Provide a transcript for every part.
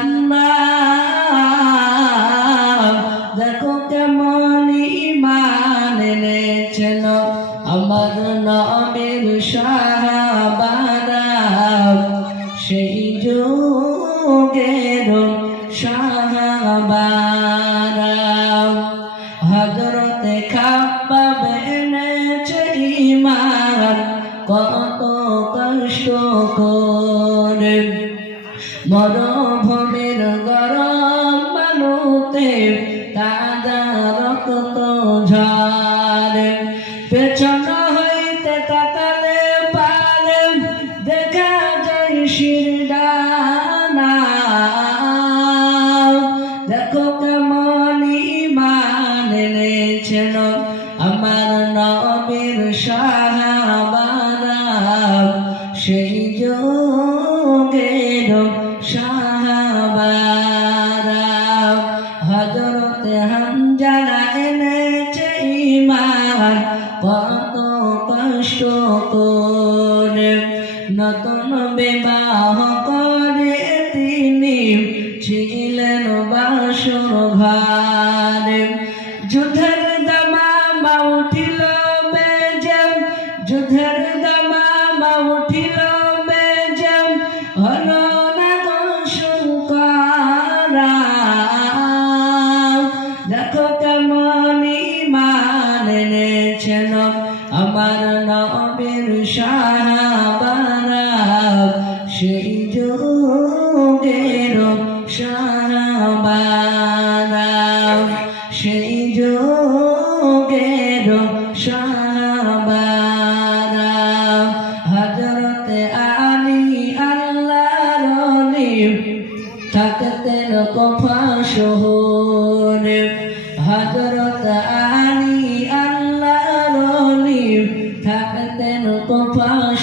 ইল্লাল্লাহ দেখো কেমন ইমান এনেছেন আমার নবীর সাহাবারা সেই যুগের সাহাবারা হজরতে খাবাব ইমান, কত কষ্ট করে। মরুভূমির গরম বালুতে তাজা রক্ত ঝরে পেছন হইতে তাকালে পারে দেখা যায় শিরডানা দেখো কেমন ইমান এনেছেন আমার নবীর সাহাবারা সেই কত কষ্ট করে নতুন বিবাহ করে তিনি ছিলেন বাসর ঘরে যুদ্ধের দামা উঠিল বেজম, যুদ্ধের দামা উঠিল বেজম, হলো না শঙ্করা। দেখো কেমন আমার নবীর সাহাবারা সেই যুগের সাহাবারা সেই যুগের সাহাবারা হজরতে আলী আল্লাহর থাকতেন কফা শহরে। হজরত আলী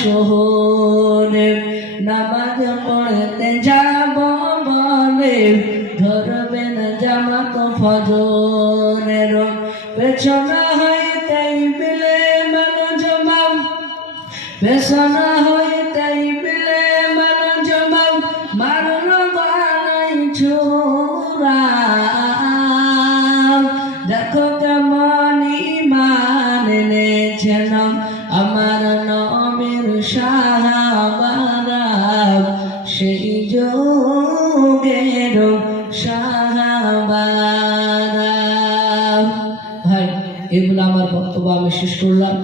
শহরে নামাজ পড়তে যাব বলে ধরবেন জামাত ফজরের। পেছন হইতেই বিলে মান জমাম পেছন হইতেই বিলে মান জমাম মারল গালাই ছোরা আমার সাহাবারা সেই যোগের সাহাবারা ভাই এগুলো আমার বক্তব্য আমি শেষ করলাম।